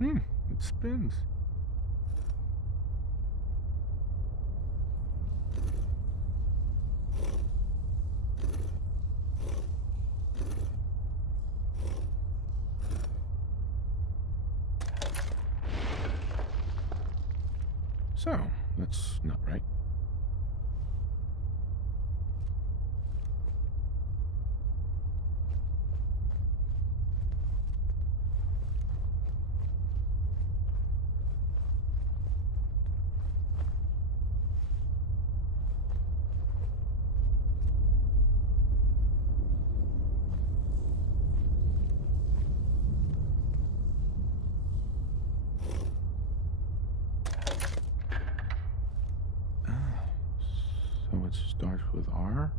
It spins. So, that's not right. So it starts with R?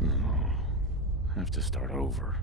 No. I have to start over.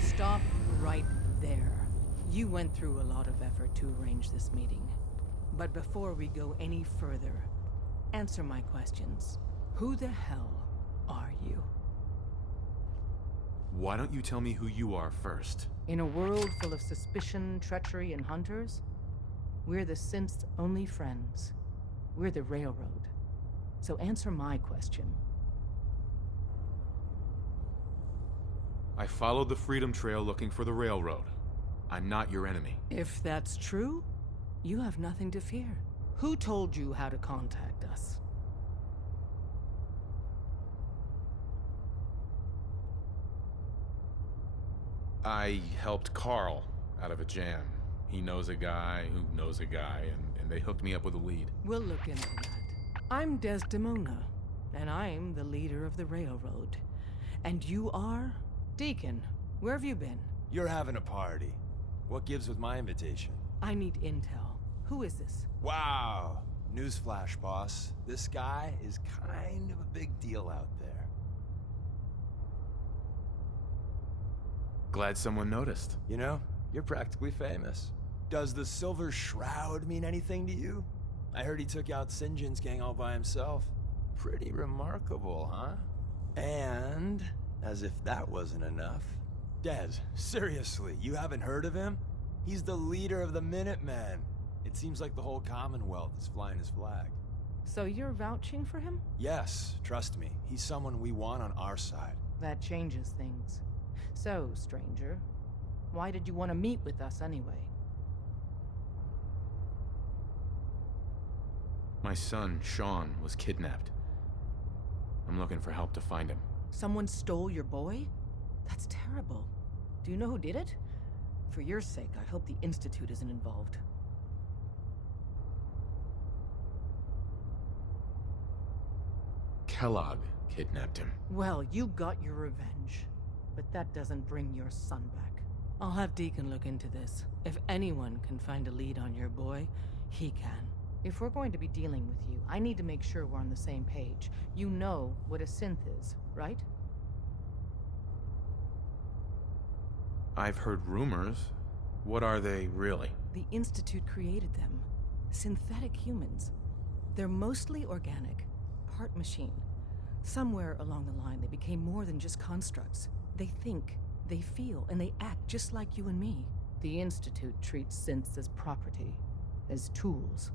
Stop right there. You went through a lot of effort to arrange this meeting. But before we go any further, answer my questions. Who the hell are you? Why don't you tell me who you are first? In a world full of suspicion, treachery, and hunters, we're the synth's only friends. We're the Railroad. So answer my question. I followed the Freedom Trail looking for the Railroad. I'm not your enemy. If that's true, you have nothing to fear. Who told you how to contact us? I helped Carl out of a jam. He knows a guy who knows a guy, and they hooked me up with a lead. We'll look into that. I'm Desdemona, and I'm the leader of the Railroad. And you are? Deacon, where have you been? You're having a party. What gives with my invitation? I need intel. Who is this? Wow. Newsflash, boss. This guy is kind of a big deal out there. Glad someone noticed. You know, you're practically famous. Does the Silver Shroud mean anything to you? I heard he took out Sinjin's gang all by himself. Pretty remarkable, huh? And, as if that wasn't enough, Des, seriously, you haven't heard of him? He's the leader of the Minutemen. It seems like the whole Commonwealth is flying his flag. So you're vouching for him? Yes, trust me. He's someone we want on our side. That changes things. So, stranger, why did you want to meet with us anyway? My son, Sean, was kidnapped. I'm looking for help to find him. Someone stole your boy? That's terrible. Do you know who did it? For your sake, I hope the Institute isn't involved. Kellogg kidnapped him. Well, you got your revenge. But that doesn't bring your son back. I'll have Deacon look into this. If anyone can find a lead on your boy, he can. If we're going to be dealing with you, I need to make sure we're on the same page. You know what a synth is, right? I've heard rumors. What are they, really? The Institute created them. Synthetic humans. They're mostly organic, part machine. Somewhere along the line, they became more than just constructs. They think, they feel, and they act just like you and me. The Institute treats synths as property, as tools.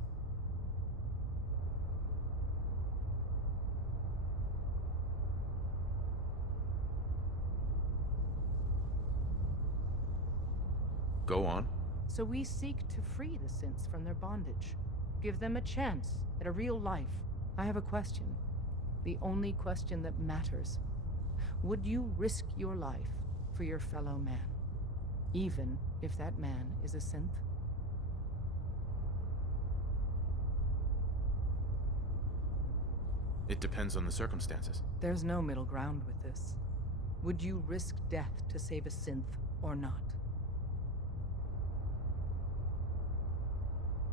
Go on. So we seek to free the synths from their bondage. Give them a chance at a real life. I have a question. The only question that matters. Would you risk your life for your fellow man? Even if that man is a synth? It depends on the circumstances. There's no middle ground with this. Would you risk death to save a synth or not?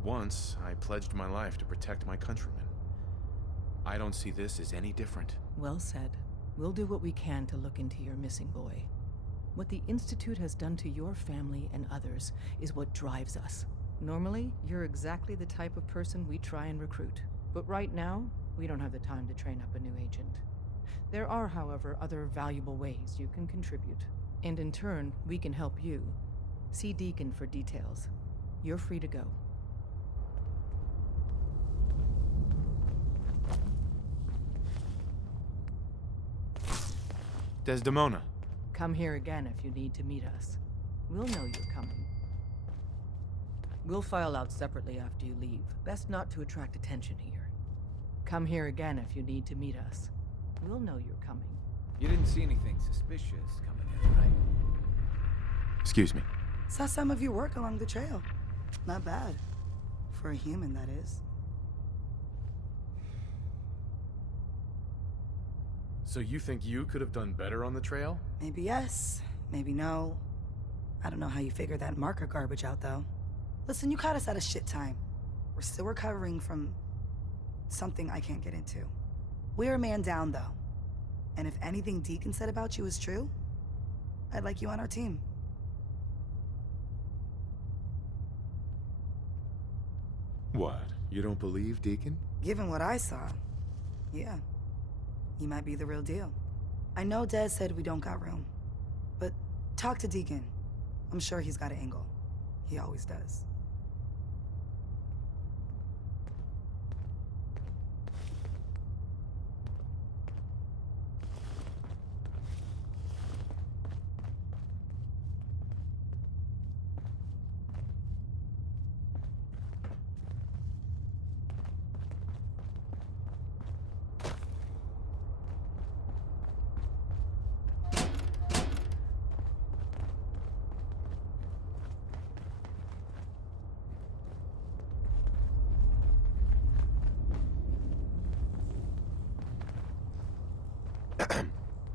Once, I pledged my life to protect my countrymen. I don't see this as any different. Well said. We'll do what we can to look into your missing boy. What the Institute has done to your family and others is what drives us. Normally, you're exactly the type of person we try and recruit. But right now, we don't have the time to train up a new agent. There are, however, other valuable ways you can contribute. And in turn, we can help you. See Deacon for details. You're free to go. Desdemona. Come here again if you need to meet us. We'll know you're coming. We'll file out separately after you leave. Best not to attract attention here. Come here again if you need to meet us. We'll know you're coming. You didn't see anything suspicious coming in, right? Excuse me. Saw some of your work along the trail. Not bad. For a human, that is. So you think you could have done better on the trail? Maybe yes, maybe no. I don't know how you figure that marker garbage out, though. Listen, you caught us at a shit time. We're still recovering from something I can't get into. We're a man down, though. And if anything Deacon said about you is true, I'd like you on our team. What? You don't believe Deacon? Given what I saw, yeah. He might be the real deal. I know Des said we don't got room, but talk to Deacon. I'm sure he's got an angle. He always does.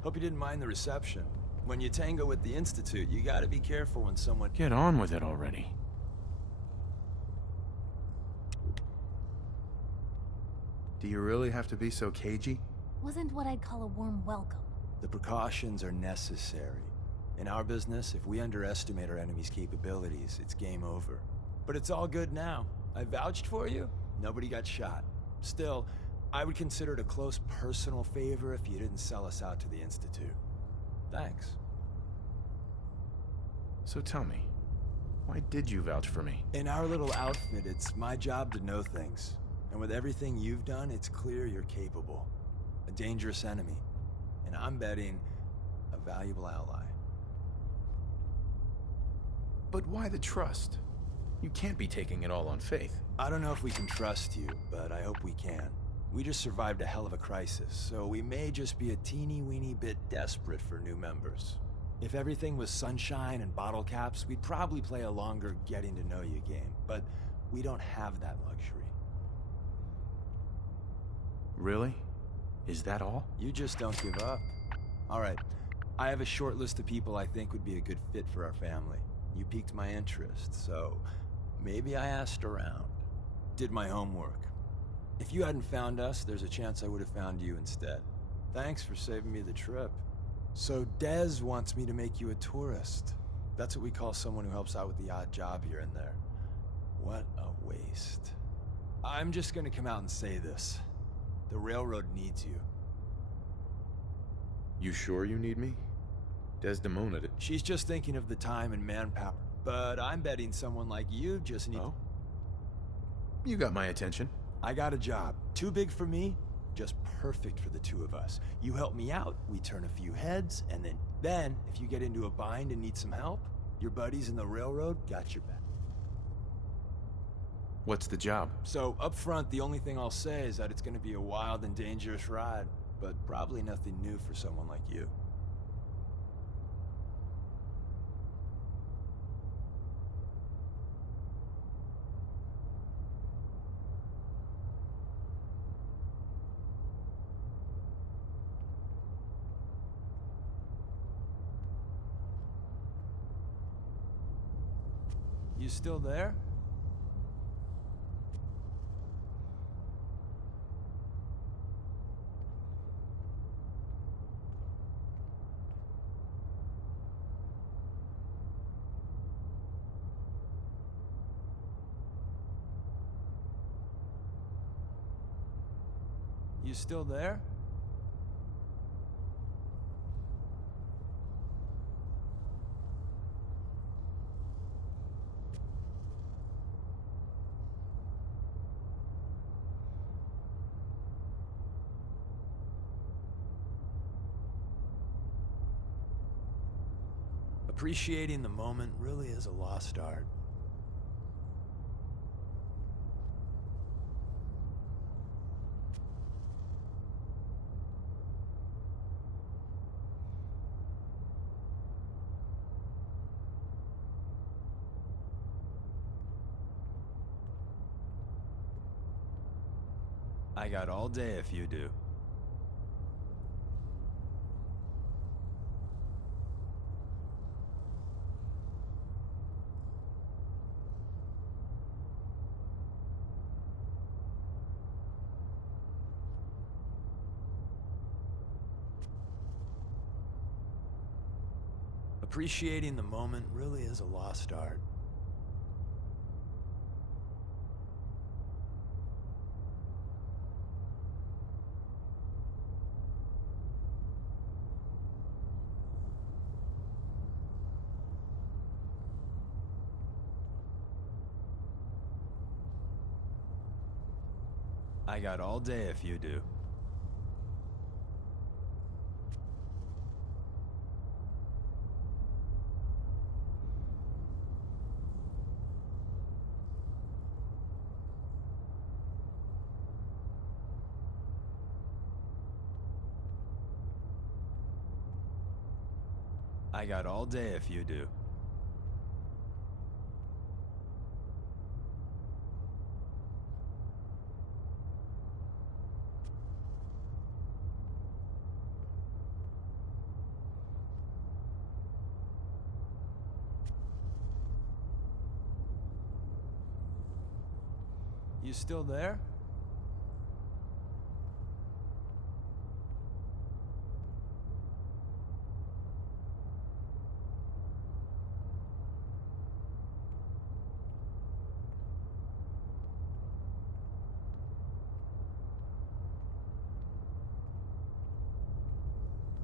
Hope you didn't mind the reception. When you tango with the Institute, you gotta be careful when someone... Get on with it already. Do you really have to be so cagey? Wasn't what I'd call a warm welcome. The precautions are necessary. In our business, if we underestimate our enemy's capabilities, it's game over. But it's all good now. I vouched for you. Nobody got shot. Still, I would consider it a close personal favor if you didn't sell us out to the Institute. Thanks. So tell me, why did you vouch for me? In our little outfit, it's my job to know things. And with everything you've done, it's clear you're capable. A dangerous enemy. And I'm betting a valuable ally. But why the trust? You can't be taking it all on faith. I don't know if we can trust you, but I hope we can. We just survived a hell of a crisis, so we may just be a teeny-weeny bit desperate for new members. If everything was sunshine and bottle caps, we'd probably play a longer getting-to-know-you game, but we don't have that luxury. Really? Is that all? You just don't give up. All right, I have a short list of people I think would be a good fit for our family. You piqued my interest, so maybe I asked around. Did my homework. If you hadn't found us, there's a chance I would have found you instead. Thanks for saving me the trip. So Dez wants me to make you a tourist. That's what we call someone who helps out with the odd job here and there. What a waste. I'm just gonna come out and say this. The railroad needs you. You sure you need me? Desdemona did. She's just thinking of the time and manpower. But I'm betting someone like you just needs... Oh? You got my attention. I got a job. Too big for me, just perfect for the two of us. You help me out, we turn a few heads, and then, if you get into a bind and need some help, your buddies in the railroad got your back. What's the job? So, up front, the only thing I'll say is that it's gonna be a wild and dangerous ride, but probably nothing new for someone like you. You still there? You still there? Appreciating the moment really is a lost art. I got all day if you do. Appreciating the moment really is a lost art. I got all day if you do. I got all day if you do. You still there?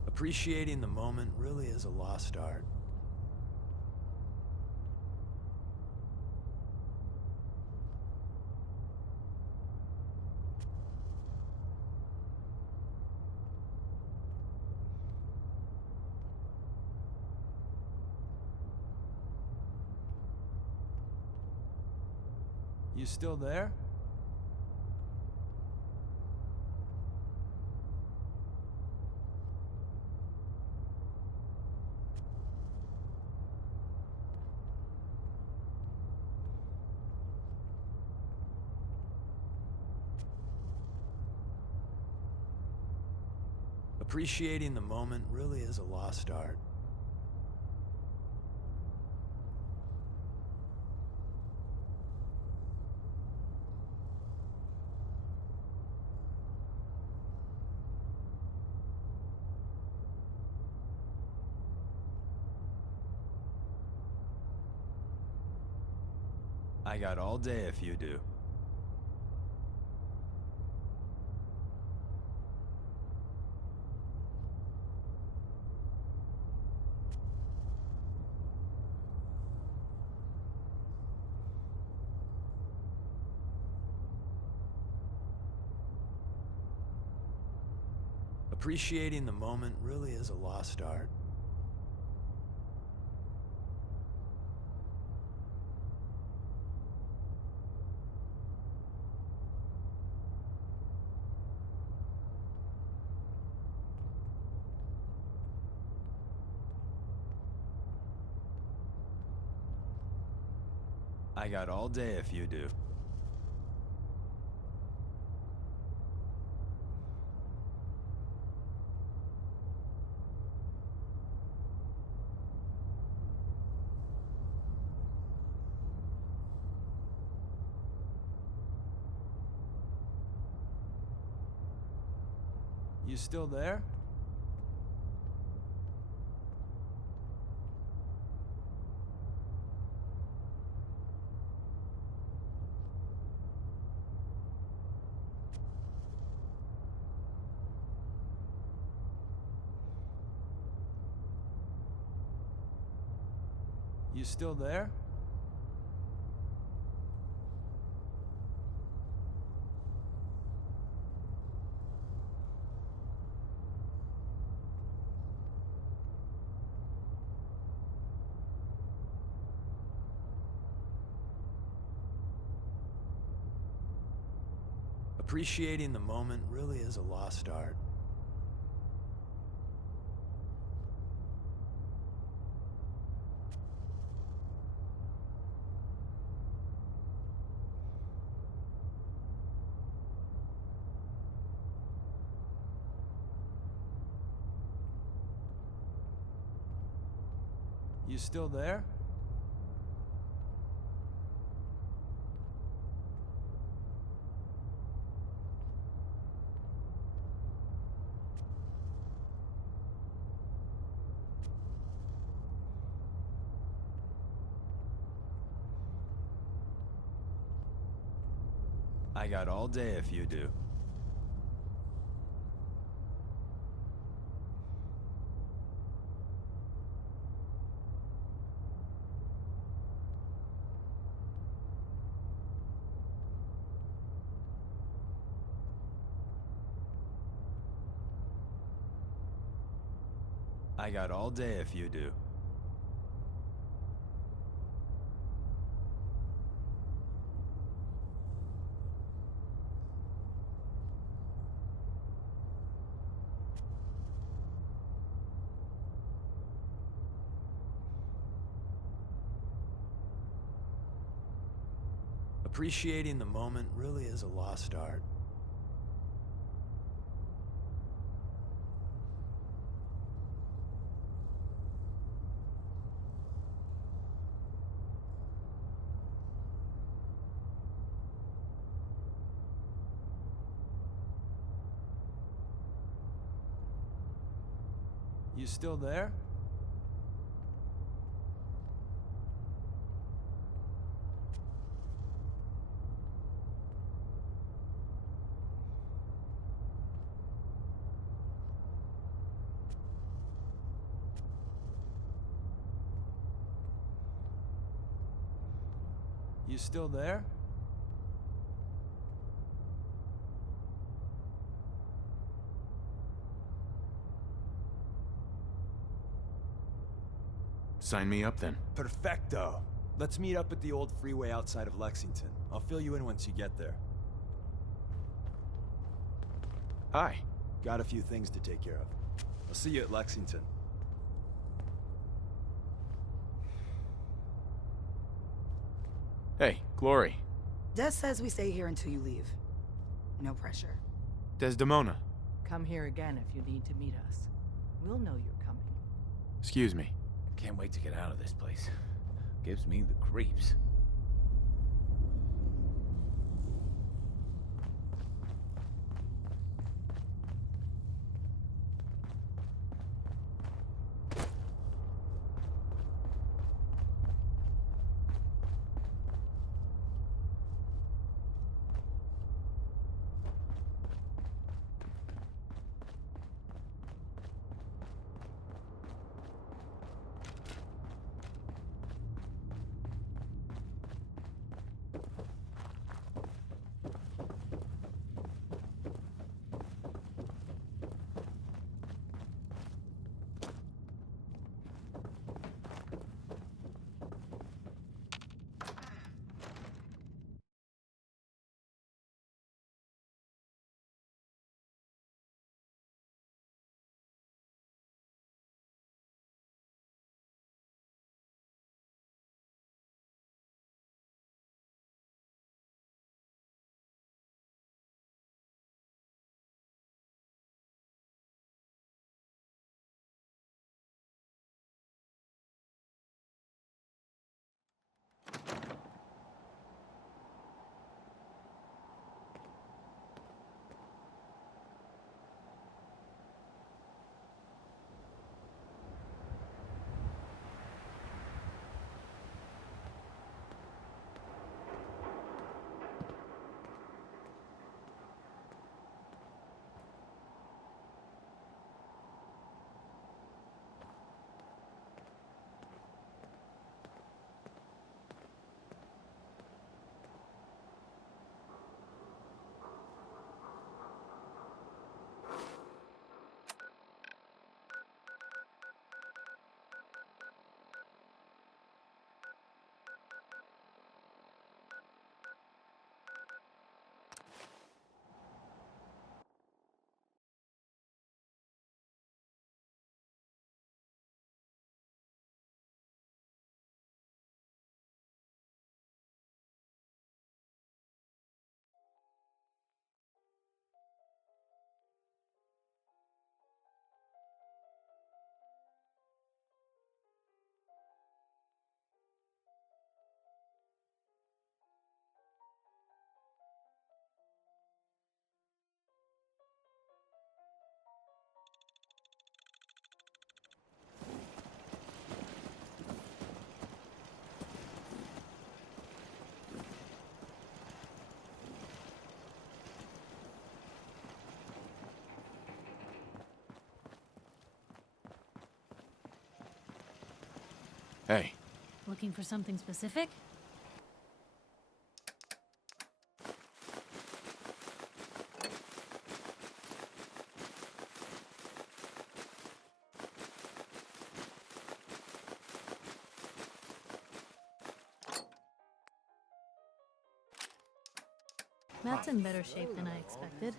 Appreciating the moment really is a lost art. You still there? Appreciating the moment really is a lost art. I got all day if you do. Appreciating the moment really is a lost art. I got all day if you do. You still there? You still there? Appreciating the moment really is a lost art. You still there? I got all day if you do. I got all day if you do. Appreciating the moment really is a lost art. You still there? You still there? Sign me up then. Perfecto. Let's meet up at the old freeway outside of Lexington. I'll fill you in once you get there. Hi. Got a few things to take care of. I'll see you at Lexington. Hey, Glory. Des says we stay here until you leave. No pressure. Desdemona. Come here again if you need to meet us. We'll know you're coming. Excuse me. Can't wait to get out of this place. Gives me the creeps. Hey, Looking for something specific? That's in better shape than I expected.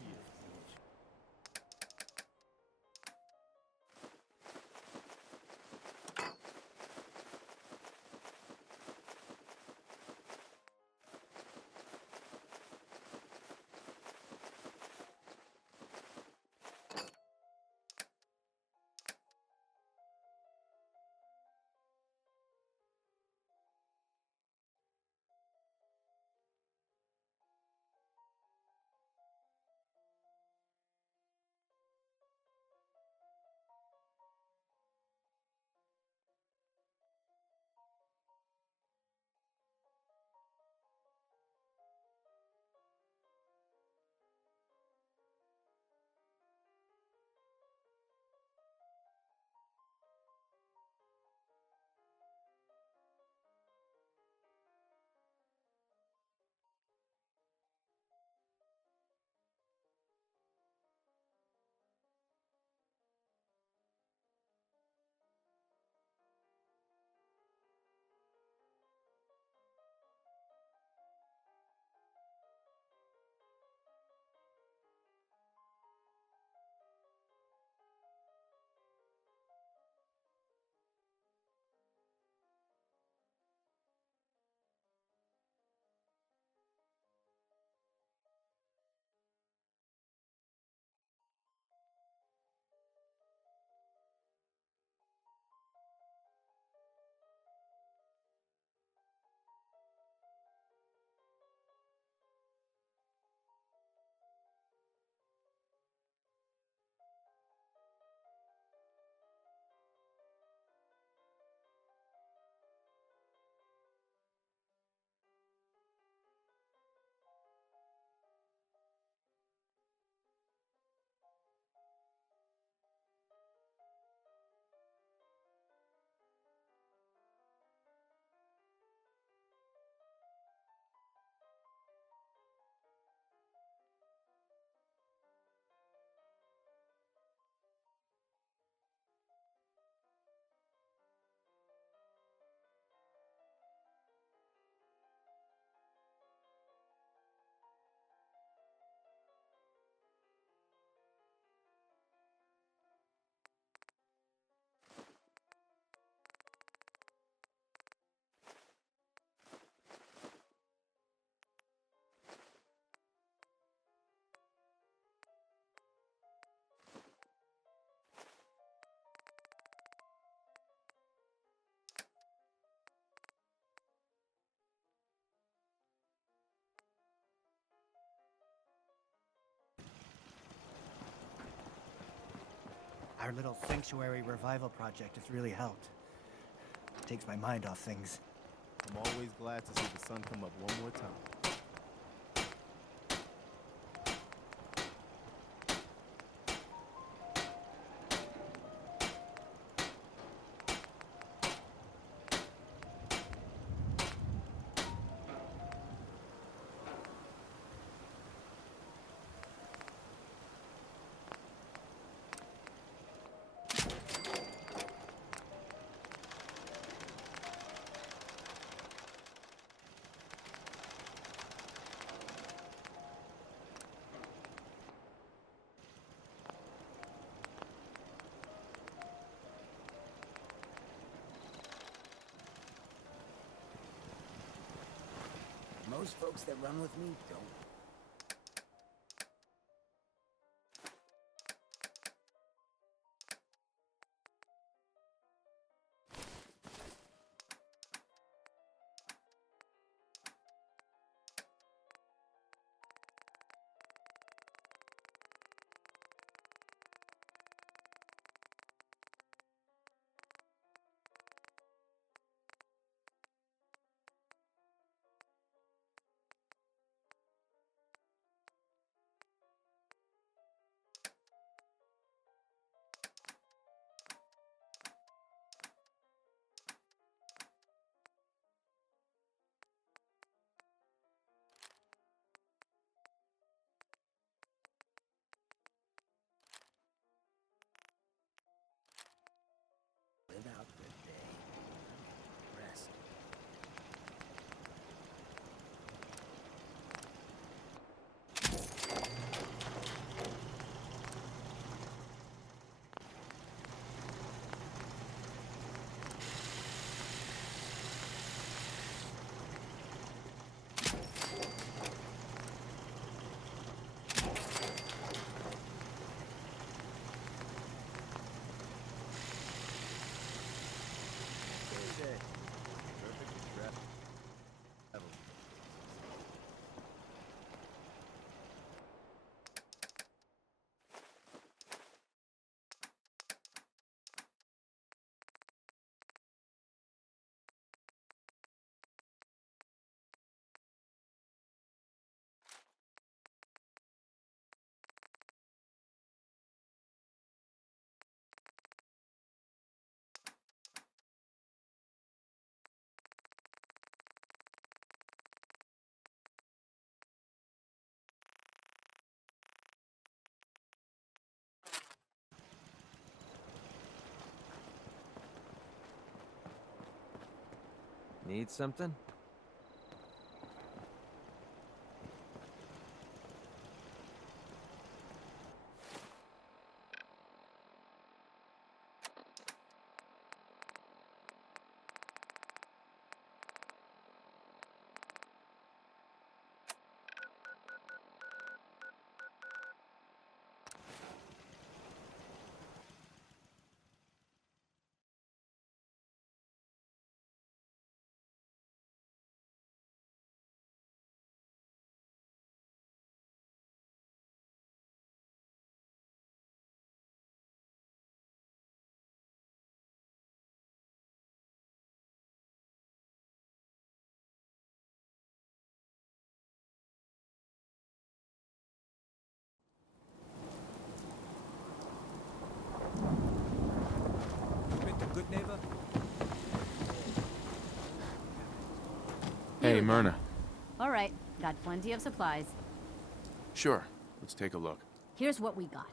Our little sanctuary revival project has really helped. Takes my mind off things. I'm always glad to see the sun come up one more time. Most folks that run with me don't. Live out the day. Rest. Day. Perfect travel. Need something? Good neighbor? Hey, You Myrna. All right, got plenty of supplies. Sure. Let's take a look. Here's what we got.